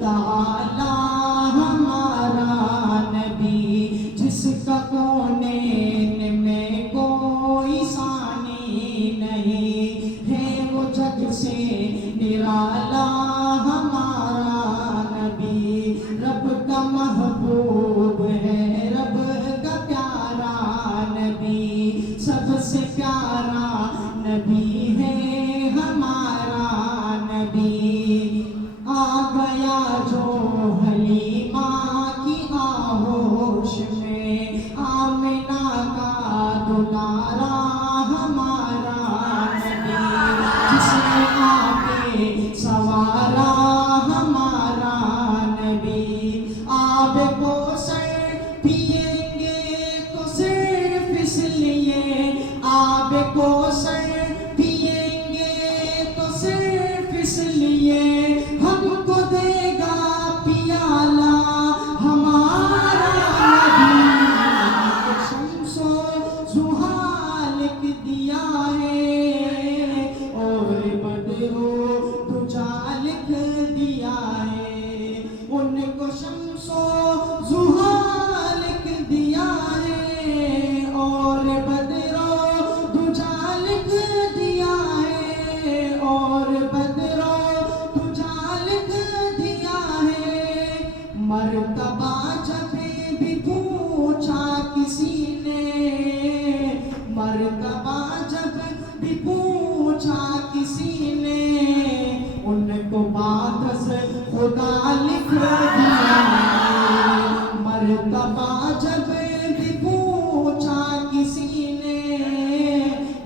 تعالی ہمارا نبی، جس کا کونین میں کوئی ثانی نہیں ہے، وہ جگ سے نرالا ہمارا نبی، رب کا محبوب ہے، رب کا پیارا نبی، سب سے پیارا نبی ہے ہمارا نبی۔ آ گیا جو حلیمہ کی آغوش میں، آمنہ کا دلارا ہمارا نبی، جس نے آ کے سوارا ہمارا نبی۔ آب کوثر پئیں گے تو صرف اس لیے، آب کوثر پئیں گے تو صرف اس لیے، ہم کو دے گا پیالہ ہمارا نبی۔ شمس و ضحیٰ لکھ دیا ہے، اور بدر و دجا لکھ دیا ہے، ان کو شمس و ضحیٰ لکھ دیا ہے، اور بدر و دجا لکھ دیا ہے، اور بدر و دجا لکھ دیا ہے۔ مرتبہ جب بھی پوچھا کسی نے، مرتبہ جب بھی پوچھا کسی نے، ان کو بات از خدا لکھ دیا ہے۔ مرتبہ جب بھی پوچھا کسی نے،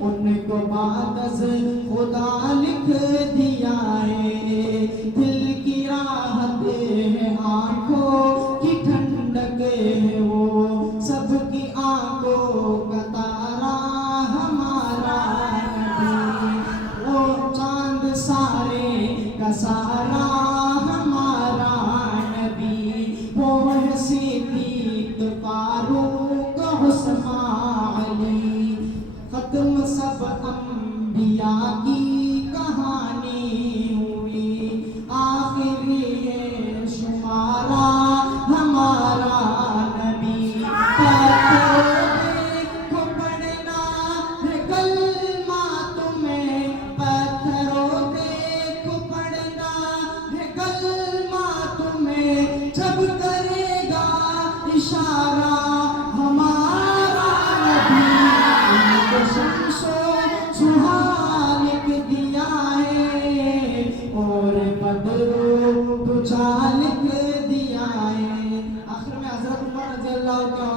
ان کو بات از خدا لکھ دیا ہے۔ دل کی راحت ہے، آنکھوں کی ٹھنڈک ہے، وہ سب کی آنکھوں کا تارا ہمارا نبی، وہ چاند سارے کا سارا ہمارا نبی، وہ ہے صدیق فاروق عثمان علی، ختم سب انبیاء کی کہانی ہوئی، آخری ہے شمارا ہمارا نبی۔ پتھروں کو پڑھنا ہے کلمہ تمہیں، پتھروں کو پڑھنا ہے کلمہ تمہیں، جب کرے گا اشارہ ہمارا نبی، ان کو شمس و ضحیٰ لکھ دیا ہے، اور بدر و دجا لکھ دیا ہے۔ آخر میں حضرت عمر رضی اللہ عنہ